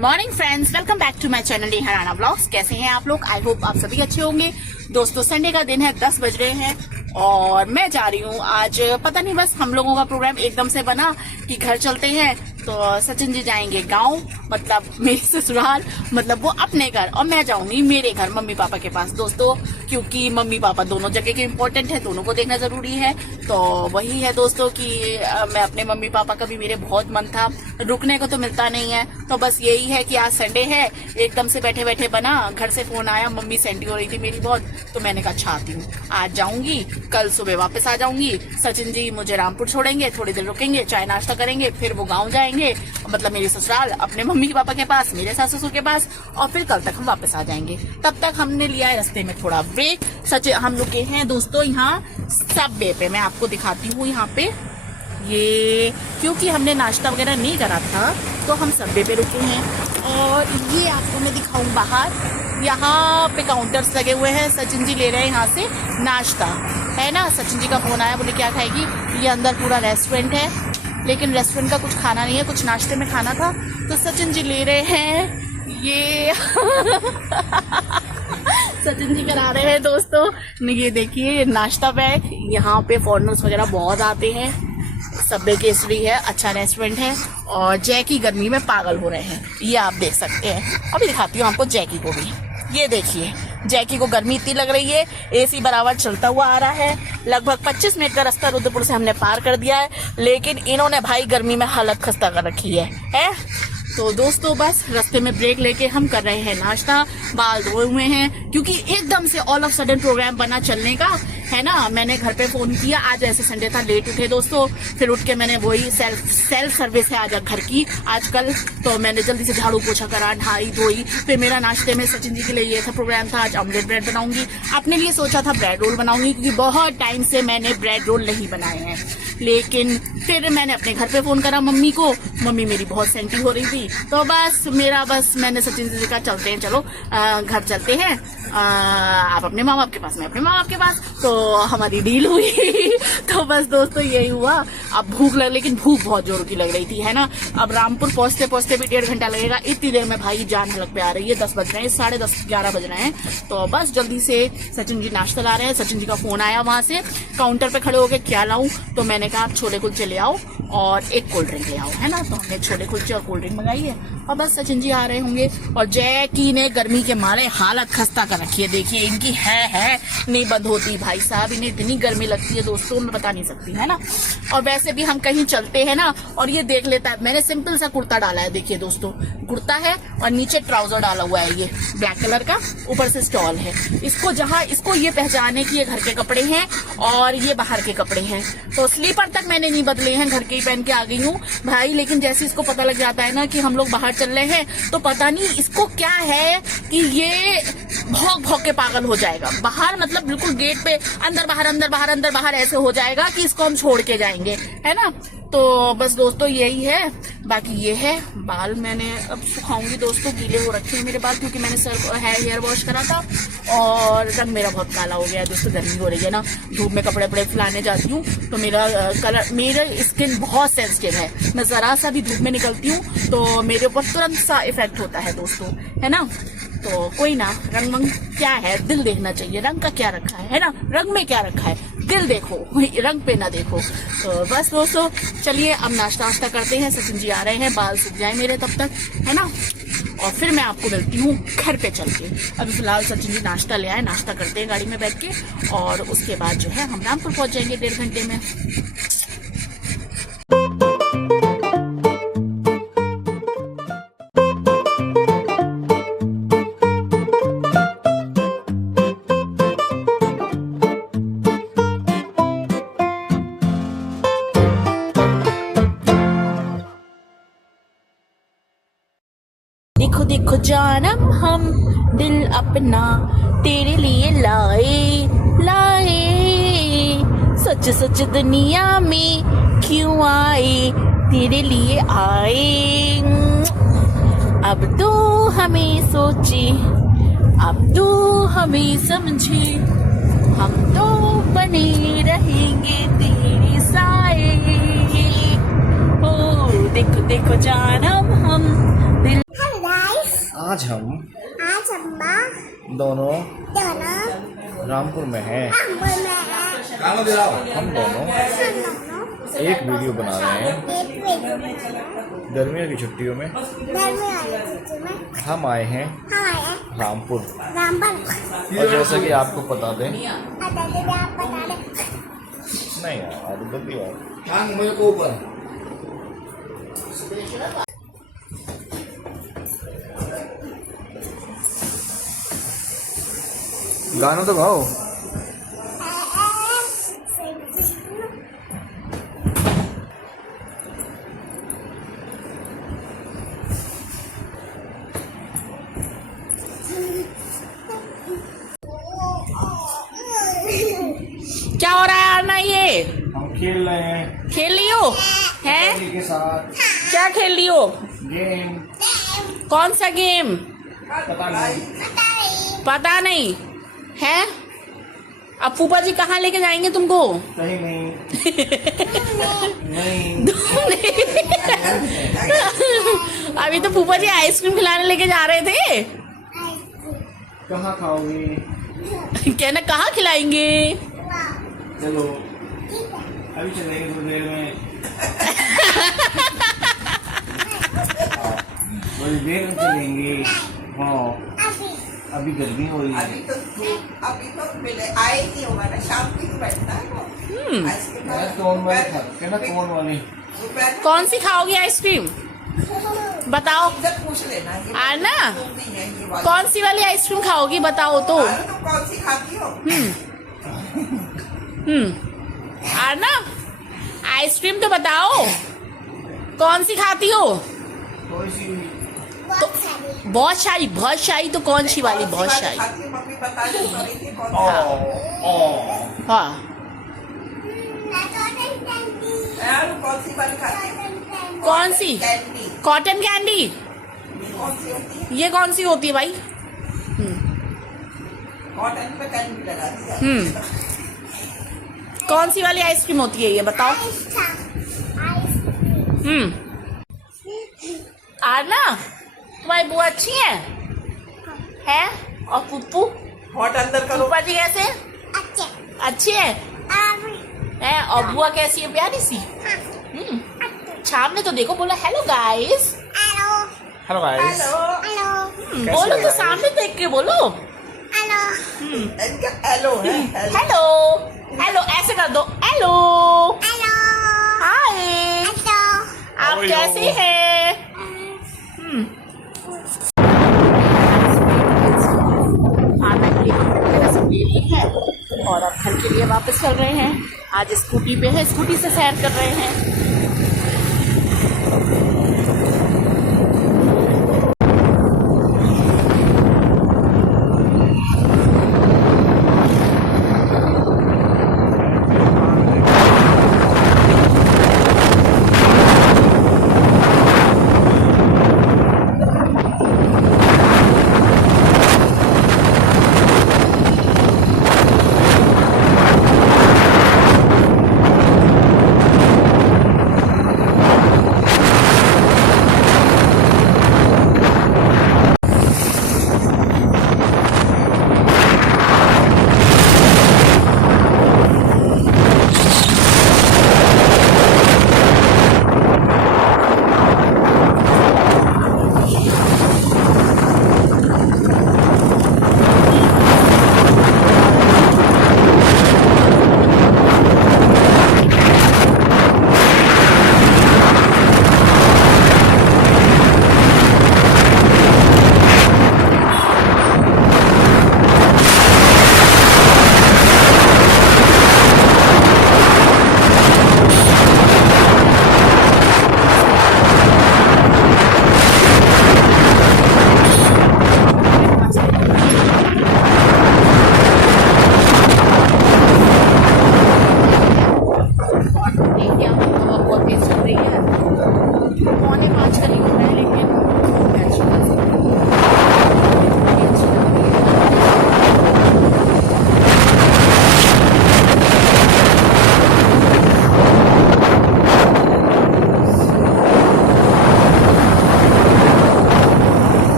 Morning friends, welcome back to my channel Neha Rana vlogs. कैसे हैं आप लोग? आई होप आप सभी अच्छे होंगे। दोस्तों, संडे का दिन है, 10 बज रहे हैं और मैं जा रही हूँ आज। पता नहीं, बस हम लोगों का प्रोग्राम एकदम से बना कि घर चलते हैं। तो सचिन जी जाएंगे गांव, मतलब मेरे ससुराल, मतलब वो अपने घर, और मैं जाऊंगी मेरे घर मम्मी पापा के पास। दोस्तों, क्योंकि मम्मी पापा दोनों जगह के इम्पोर्टेंट है, दोनों को देखना जरूरी है। तो वही है दोस्तों कि मैं अपने मम्मी पापा का भी मेरे बहुत मन था, रुकने को तो मिलता नहीं है। तो बस यही है कि आज संडे है, एकदम से बैठे बैठे बना। घर से फोन आया, मम्मी सेंडी हो रही थी मेरी बहुत, तो मैंने कहा अच्छा आती हूँ, आज जाऊंगी, कल सुबह वापस आ जाऊंगी। सचिन जी मुझे रामपुर छोड़ेंगे, थोड़ी देर रुकेंगे, चाय नाश्ता करेंगे, फिर वो गाँव जाएंगे, मतलब मेरे ससुराल, अपने मम्मी पापा के पास, मेरे सास ससुर के पास, और फिर कल तक हम वापस आ जाएंगे। तब तक हमने लिया है रास्ते में थोड़ा ब्रेक। हम रुके हैं दोस्तों यहाँ सबवे पे, मैं आपको दिखाती हूँ यहाँ पे। ये क्योंकि हमने नाश्ता वगैरह नहीं करा था तो हम सबवे पे रुके हैं। और ये आपको मैं दिखाऊं बाहर, यहाँ पे काउंटर्स लगे हुए हैं। सचिन जी ले रहे हैं यहाँ से नाश्ता, है ना। सचिन जी का फोन आया, बोले क्या खाएगी। ये अंदर पूरा रेस्टोरेंट है, लेकिन रेस्टोरेंट का कुछ खाना नहीं है, कुछ नाश्ते में खाना था, तो सचिन जी ले रहे हैं ये सचिन जी करा रहे हैं दोस्तों। ये देखिए नाश्ता बैग, यहाँ पे फॉरेनर्स वगैरह बहुत आते हैं। सबवे केसरी है, अच्छा रेस्टोरेंट है, और जैकी गर्मी में पागल हो रहे हैं, ये आप देख सकते हैं। अभी दिखाती हूँ आपको जैकी को भी। ये देखिए जैकी को गर्मी इतनी लग रही है, एसी बराबर चलता हुआ आ रहा है। लगभग 25 मिनट का रास्ता रुद्रपुर से हमने पार कर दिया है, लेकिन इन्होंने भाई गर्मी में हालत खस्ता कर रखी है? तो दोस्तों, बस रास्ते में ब्रेक लेके हम कर रहे हैं नाश्ता, बाल धोए हुए हैं, क्योंकि एकदम से ऑल ऑफ सडन प्रोग्राम बना चलने का, है ना। मैंने घर पे फोन किया, आज ऐसे संडे था, लेट उठे दोस्तों, फिर उठ के मैंने वही सेल्फ सर्विस है आज घर की आजकल, तो मैंने जल्दी से झाड़ू पोछा करा, नहाई धोई। फिर मेरा नाश्ते में सचिन जी के लिए ये था प्रोग्राम था, आज ऑमलेट ब्रेड बनाऊंगी। अपने लिए सोचा था ब्रेड रोल बनाऊंगी, क्योंकि बहुत टाइम से मैंने ब्रेड रोल नहीं बनाए हैं। लेकिन फिर मैंने अपने घर पे फोन करा मम्मी को, मम्मी मेरी बहुत सेंटी हो रही थी, तो बस मैंने सचिन जी से कहा चलते हैं, चलो घर चलते हैं, आप अपने माँ बाप के पास, मैं अपने माँ बाप के पास। तो हमारी डील हुई तो बस दोस्तों यही हुआ। अब भूख लेकिन भूख बहुत जोर की लग रही थी, है ना। अब रामपुर पहुंचते पहुंचते भी 1.5 घंटा लगेगा। इतनी देर में भाई जान हलक पे आ रही है, 10 बज रहे हैं, 10:30 11 बज रहे हैं। तो बस जल्दी से सचिन जी नाश्ता ला रहे हैं। सचिन जी का फोन आया वहां से, काउंटर पे खड़े होके क्या लाऊं, तो मैंने कहा आप छोले कुलचे ले आओ और एक कोल्ड ड्रिंक ले आओ, है ना। तो हमने छोले कुलचे और कोल्ड ड्रिंक मंगाई है, और बस सचिन जी आ रहे होंगे। और जैकी ने गर्मी के मारे हालत खस्ता कर रखी है, देखिए इनकी है नहीं बंद होती भाई साहब, इन्हें इतनी गर्मी लगती है दोस्तों, मैं बता नहीं सकती, है ना। और वैसे भी हम कहीं चलते हैं ना, और ये देख लेता है, मैंने सिंपल सा कुर्ता डाला है, देखिए दोस्तों, कुर्ता है और नीचे ट्राउजर डाला हुआ है, ये ब्लैक कलर का, ऊपर से स्टॉल है। इसको ये पहचाने कि ये घर के कपड़े हैं और ये बाहर के कपड़े हैं। तो स्लीपर तक मैंने नहीं बदले हैं, घर के ही पहन के आ गई हूँ भाई। लेकिन जैसे इसको पता लग जाता है ना कि हम लोग बाहर चल रहे हैं, तो पता नहीं इसको क्या है कि ये भौंक भौंक के पागल हो जाएगा बाहर, मतलब बिल्कुल गेट पे अंदर बाहर अंदर बाहर अंदर बाहर ऐसे हो जाएगा कि इसको हम छोड़ के जाएंगे, है ना। तो बस दोस्तों यही है। बाकी ये है, बाल मैंने अब सुखाऊंगी दोस्तों, गीले हो रखे हैं मेरे बाल, क्योंकि मैंने हेयर वॉश करा था, और रंग मेरा बहुत काला हो गया है दोस्तों। गर्मी हो रही है ना, धूप में कपड़े वपड़े फुलाने जाती हूँ, तो मेरा कलर, मेरा स्किन बहुत सेंसिटिव है। मैं जरा सा भी धूप में निकलती हूँ तो मेरे ऊपर तुरंत सा इफेक्ट होता है दोस्तों, है ना। तो कोई ना, रंग वंग क्या है, दिल देखना चाहिए, रंग का क्या रखा है ना, रंग में क्या रखा है, दिल देखो, रंग पे ना देखो। तो बस दोस्तों चलिए अब नाश्ता वाश्ता करते हैं, सचिन जी आ रहे हैं, बाल सूख जाए मेरे तब तक, है ना। और फिर मैं आपको मिलती हूँ घर पे चल के। अभी फिलहाल सचिन जी नाश्ता ले आए, नाश्ता करते हैं गाड़ी में बैठ के, और उसके बाद जो है हम रामपुर पहुंच जाएंगे 1.5 घंटे में। देखो देखो जानम, हम दिल अपना तेरे लिए लाए सच सच दुनिया में क्यों आए, तेरे लिए आए। अब तो हमें सोचे, अब तो हमें समझे, हम तो बने रहेंगे तेरे साए। ओ देखो देखो जानम, हम दिल आज हम दोनों दोनों दोनों रामपुर में हैं। रामपुर में है। हम दोनों हम दोनों एक वीडियो बना रहे हैं। एक वीडियो बना रहे हैं। गर्मियों की छुट्टियों में गर्मी वाली छुट्टी में हम आए हैं हम आए हैं रामपुर। रामपुर। और जैसा कि आपको बता दें, बता दे आप बता दे। नहीं यार गलती बात, टांग मेरे को ऊपर। गाना तो गाओ। क्या हो रहा है आरना? ये हम खेल रहे हैं खेल रही हो हैं? पति के साथ क्या खेल रही हो? गेम। कौन सा गेम? पता नहीं। पता नहीं है। अब फूफा जी कहाँ लेके जाएंगे तुमको? कहीं नहीं। नहीं। अभी तो फूफा जी आइसक्रीम खिलाने लेके जा रहे थे। कहाँ खाओगे? कहना कहाँ खिलाएंगे? चलो अभी चलेंगे थोड़ी देर में। थोड़ी देर में चलेंगे। हाँ अभी गर्मी हो रही है। अभी तो मिले आए नहीं होगा ना, शाम को ही बैठता है वो। आइसक्रीम कौन वाली खा? कहना कौन वाली? दोपहर कौन सी खाओगी आइसक्रीम? बताओ से पूछ लेना। ये आना। नहीं है ये वाली। कौन सी वाली आइसक्रीम खाओगी बताओ तो। अरे तो कौन सी खाती हो? आना आइसक्रीम तो बताओ कौन सी खाती हो? कोई सी बहुत शाही तो कौन सी वाली बहुत शाही? खाती हो, मम्मी बता दो सॉरी थी कौन ओ सी। ओ हाँ यार कौन सी वाली खाती हो? कौन सी? कैंडी। Cotton candy. कौन सी होती है? ये कौन सी होती है भाई? कॉटन पे कैंडी लगा दिया। कौन सी वाली आइसक्रीम होती है ये बताओ? आरना तुम्हारी बुआ अच्छी है? और पुप्पू हॉट अंदर करो। पुप्पा जी कैसे? अच्छी है? और बुआ कैसी है? प्यारी सी। सामने तो देखो, बोलो हेलो गाइस। Hello guys. कैसे बोलो हो तो guys? सामने देख के बोलो इनका हेलो है। हेलो हेलो ऐसे कर दो। हेलो हाय आप How are कैसे you? हैं? खाना के लिए रसम ले ली है और अब घर के लिए वापस चल रहे हैं। आज स्कूटी पे है, स्कूटी से सैर कर रहे हैं।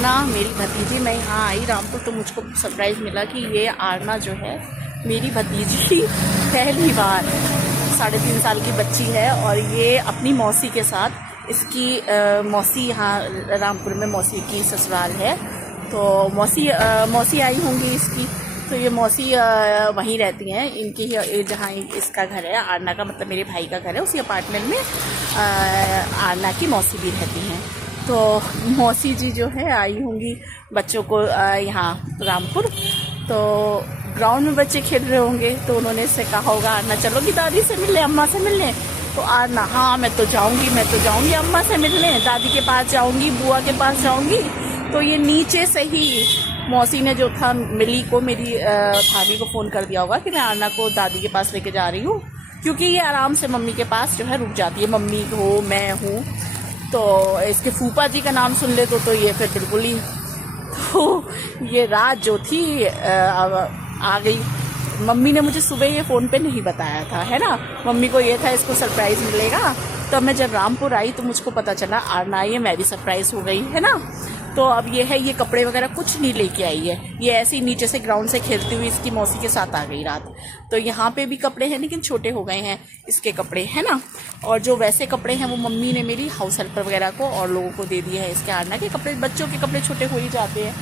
आरना मेरी भतीजी, मैं यहाँ आई रामपुर तो मुझको सरप्राइज़ मिला कि ये आरना जो है मेरी भतीजी पहली बार 3.5 साल की बच्ची है और ये अपनी मौसी के साथ, इसकी मौसी यहाँ रामपुर में मौसी की ससुराल है, तो मौसी आई होंगी इसकी, तो ये मौसी वहीं रहती हैं इनकी, जहाँ इसका घर है आरना का, मतलब मेरे भाई का घर है, उसी अपार्टमेंट में आरना की मौसी भी रहती हैं। तो मौसी जी जो है आई होंगी बच्चों को यहाँ रामपुर, तो ग्राउंड में बच्चे खेल रहे होंगे, तो उन्होंने इससे कहा होगा आरना चलोगी दादी से मिलने, अम्मा से मिलने, तो आरना हाँ मैं तो जाऊँगी अम्मा से मिलने, दादी के पास जाऊँगी, बुआ के पास जाऊँगी। तो ये नीचे से ही मौसी ने जो था मिली को, मेरी भाभी को फ़ोन कर दिया होगा कि मैं आरना को दादी के पास लेके जा रही हूँ, क्योंकि ये आराम से मम्मी के पास जो है रुक जाती है, मम्मी हो मैं हूँ। तो इसके फूफा जी का नाम सुन ले तो ये फिर बिल्कुल ही, तो ये रात जो थी आ गई। मम्मी ने मुझे सुबह ये फ़ोन पे नहीं बताया था, है ना, मम्मी को ये था इसको सरप्राइज़ मिलेगा, तो मैं जब रामपुर आई तो मुझको पता चला आरना आई है, मैं भी सरप्राइज़ हो गई, है ना। तो अब ये है, ये कपड़े वगैरह कुछ नहीं लेके आई है, ये ऐसे ही नीचे से ग्राउंड से खेलती हुई इसकी मौसी के साथ आ गई रात। तो यहाँ पे भी कपड़े हैं लेकिन छोटे हो गए हैं इसके कपड़े, है ना, और जो वैसे कपड़े हैं वो मम्मी ने मेरी हाउस हेल्पर वगैरह को और लोगों को दे दिए हैं। इसके आरना के कपड़े, बच्चों के कपड़े छोटे हो ही जाते हैं।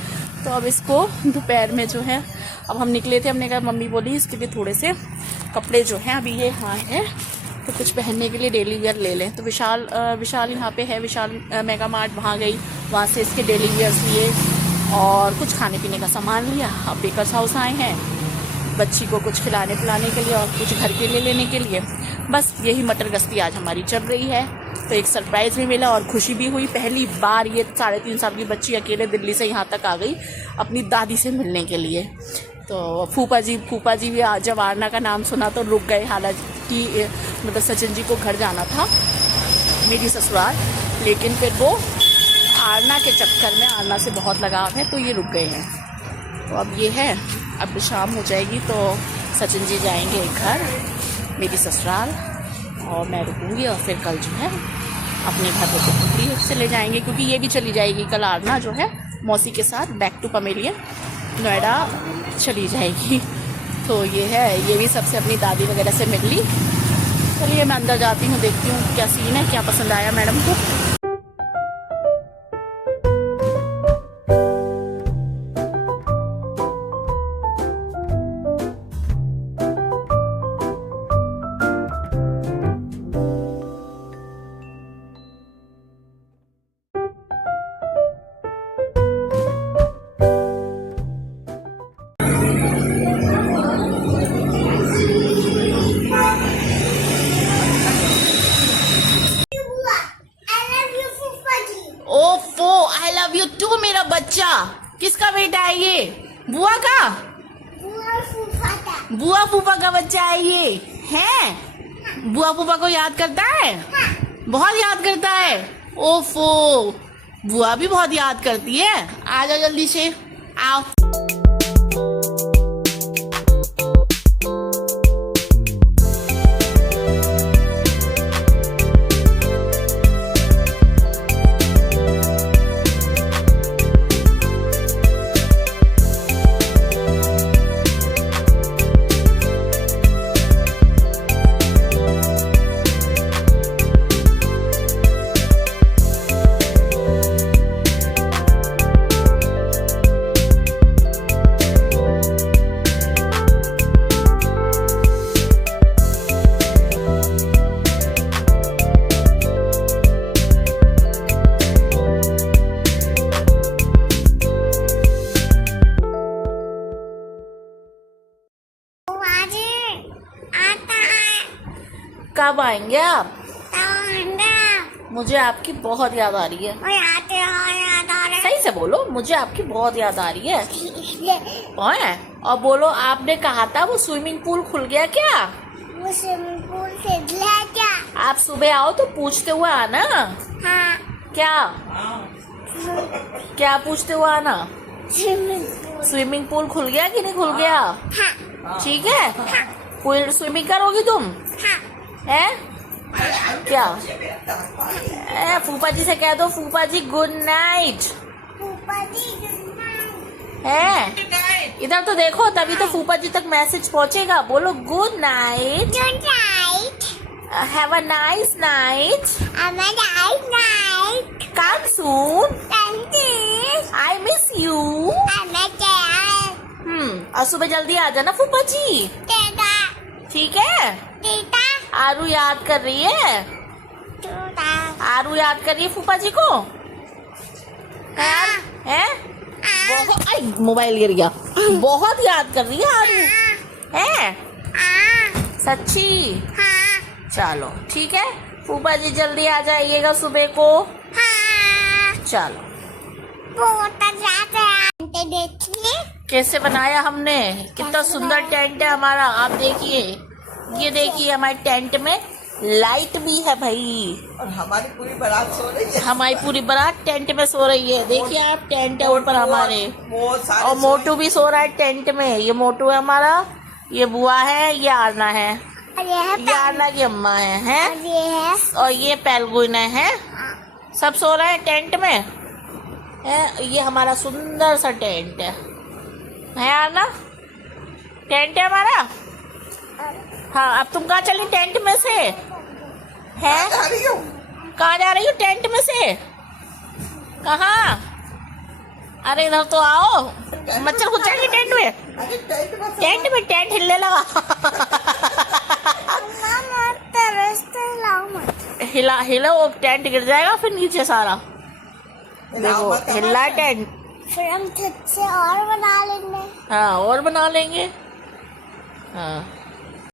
तो अब इसको दोपहर में जो है, अब हम निकले थे, हमने कहा मम्मी बोली इसके लिए थोड़े से कपड़े जो हैं अभी ये हाँ है तो कुछ पहनने के लिए डेली वेयर ले लें। तो विशाल यहाँ पे है, विशाल मेगा मार्ट, वहाँ गई, वहाँ से इसके डेली वेयर्स लिए और कुछ खाने पीने का सामान लिया। अब बेकर्स हाउस आए हैं बच्ची को कुछ खिलाने पिलाने के लिए और कुछ घर के लिए लेने के लिए। बस यही मटर गश्ती आज हमारी चल रही है। तो एक सरप्राइज़ भी मिला और खुशी भी हुई, पहली बार ये 3.5 साल की बच्ची अकेले दिल्ली से यहाँ तक आ गई अपनी दादी से मिलने के लिए। तो फूफा जी भी जब आरना का नाम सुना तो रुक गए, हालांकि मतलब सचिन जी को घर जाना था मेरी ससुराल, लेकिन फिर वो आरना के चक्कर में, आरना से बहुत लगाव है तो ये रुक गए हैं। तो अब ये है, अब शाम हो जाएगी तो सचिन जी जाएंगे घर मेरी ससुराल और मैं रुकूंगी और फिर कल जो है अपने घर को पुत्री चले जाएंगे, क्योंकि ये भी चली जाएगी कल आरना जो है मौसी के साथ बैक टू पमेलियन नोएडा चली जाएगी। तो ये है, ये भी सबसे अपनी दादी वगैरह से मिल ली। चलिए मैं अंदर जाती हूँ, देखती हूँ क्या सीन है, क्या पसंद आया मैडम को। ओफो, आई लव यू टू मेरा बच्चा। किसका बेटा है ये? बुआ का? बुआ फूफा का बच्चा है ये, है? बुआ फूफा को याद करता है? बहुत याद करता है। ओफो, बुआ भी बहुत याद करती है। आ जाओ जल्दी से, आओ। कब आएंगे आप? मुझे आपकी बहुत याद आ रही है। सही से बोलो, मुझे आपकी बहुत याद आ रही है। और बोलो, आपने कहा था वो स्विमिंग पूल खुल गया क्या? वो स्विमिंग पूल से क्या? आप सुबह आओ तो पूछते हुए आना। हाँ। क्या पूछते हुए आना? स्विमिंग पूल खुल गया कि नहीं खुल गया? हाँ। ठीक है। पूल स्विमिंग करोगी तुम? हाँ। है क्या? फूफा जी से कह दो, फूफा जी गुड नाइट। है। इधर तो देखो, तभी तो फूफा जी तक मैसेज पहुंचेगा। बोलो good night, Good night. Have a nice night, Have a nice night. Come soon, Thank you. I miss you. Have a day. और सुबह जल्दी आ जाना फूफा जी, Tita. ठीक है। Tita. आरू याद कर रही है, Tita. आरू याद कर रही है फूफा जी को। है बहुत, आई मोबाइल गिर गया। बहुत याद कर रही है आरू, है सच्ची। चलो ठीक है, फूफा जी जल्दी आ जाइएगा सुबह को। चलो, बहुत अच्छा है। देखिए कैसे बनाया हमने, कितना सुंदर टेंट है हमारा। आप देखिए, ये देखिए हमारे टेंट में लाइट भी है भाई। और हमारी पूरी बारात सो रही है। हमारी पूरी बारात टेंट में सो रही है। देखिए आप, टेंट है ऊपर हमारे, वो सारे और मोटू भी सो रहा है टेंट में। ये मोटू है हमारा, ये बुआ है, ये आरना है, और ये है ये आरना की अम्मा है, और ये है और ये पेलगुइन है। सब सो रहे हैं टेंट में, है। ये हमारा सुंदर सा टेंट है आरना, टेंट है हमारा। हाँ, अब तुम कहाँ चली टेंट में से, है जा रही हो? कहाँ जा रही हो टेंट में से, कहाँ? अरे इधर तो आओ, मच्छर घुस जाएंगे टेंट में। अरे टेंट में टेंट में टेंट हिलने लगा। मम्मा तरसते लाओ मत। हिला हिला, वो टेंट गिर जाएगा फिर नीचे सारा। देखो मत, हिला टेंट। फिर हम छत से और बना लेंगे। हाँ, और बना लेंगे। हाँ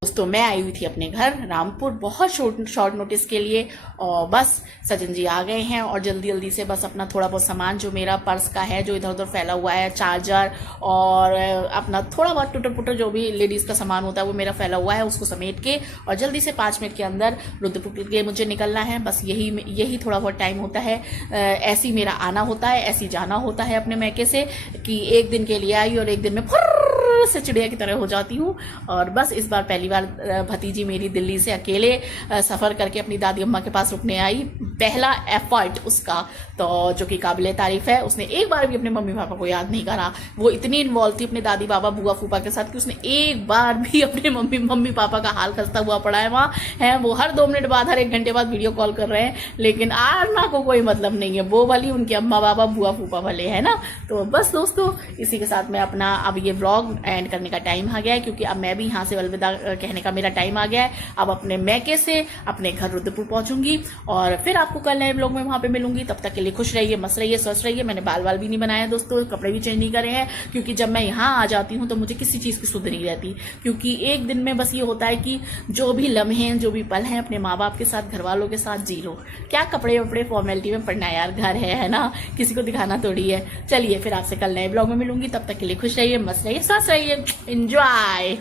दोस्तों, मैं आई हुई थी अपने घर रामपुर बहुत शॉर्ट नोटिस के लिए, और बस सचिन जी आ गए हैं। और जल्दी जल्दी से बस अपना थोड़ा बहुत सामान जो मेरा पर्स का है, जो इधर उधर फैला हुआ है, चार्जर और अपना थोड़ा बहुत टूटर पुटर जो भी लेडीज़ का सामान होता है वो मेरा फैला हुआ है, उसको समेट के और जल्दी से 5 मिनट के अंदर रुद्रपुर के लिए मुझे निकलना है। बस यही थोड़ा बहुत टाइम होता है। ऐसे ही मेरा आना होता है, ऐसे ही जाना होता है अपने मैके से, कि एक दिन के लिए आई और एक दिन में फुर्र से चिड़िया की तरह हो जाती हूँ। और बस इस बार पहली बार भतीजी मेरी दिल्ली से अकेले सफ़र करके अपनी दादी अम्मा के पास रुकने आई। पहला एफर्ट उसका तो जो कि काबिले तारीफ है। उसने एक बार भी अपने मम्मी पापा को याद नहीं करा। वो इतनी इन्वॉल्व थी अपने दादी बाबा बुआ फूफा के साथ कि उसने एक बार भी अपने मम्मी पापा का हाल खस्ता हुआ पड़ा है वहाँ है। वो हर 2 मिनट बाद, हर 1 घंटे बाद वीडियो कॉल कर रहे हैं, लेकिन आरना को कोई मतलब नहीं है। वो भली उनके अम्मा बाबा बुआ फूफा भले, है ना। तो बस दोस्तों, इसी के साथ मैं अपना अब ये व्लॉग एंड करने का टाइम आ गया है, क्योंकि अब मैं भी यहाँ से अलविदा कहने का मेरा टाइम आ गया है। अब अपने मैके से अपने घर रुद्रपुर पहुंचूंगी और फिर आपको कल नए ब्लॉग में वहां पे मिलूंगी। तब तक के लिए खुश रहिए, मस्त रहिए, स्वस्थ रहिए। मैंने बाल भी नहीं बनाया दोस्तों, कपड़े भी चेंज नहीं करे हैं, क्योंकि जब मैं यहाँ आ जाती हूँ तो मुझे किसी चीज़ की सुध नहीं रहती। क्योंकि एक दिन में बस ये होता है कि जो भी लम्हे, जो भी पल हैं अपने माँ बाप के साथ, घर वालों के साथ जी लो। क्या कपड़े वपड़े फॉर्मेलिटी में पड़ना है यार, घर है ना, किसी को दिखाना थोड़ी है। चलिए फिर आपसे कल नए ब्लॉग में मिलूंगी। तब तक के लिए खुश रहिए, मस्त रहिए, स्वस्थ रहिए, एंजॉय।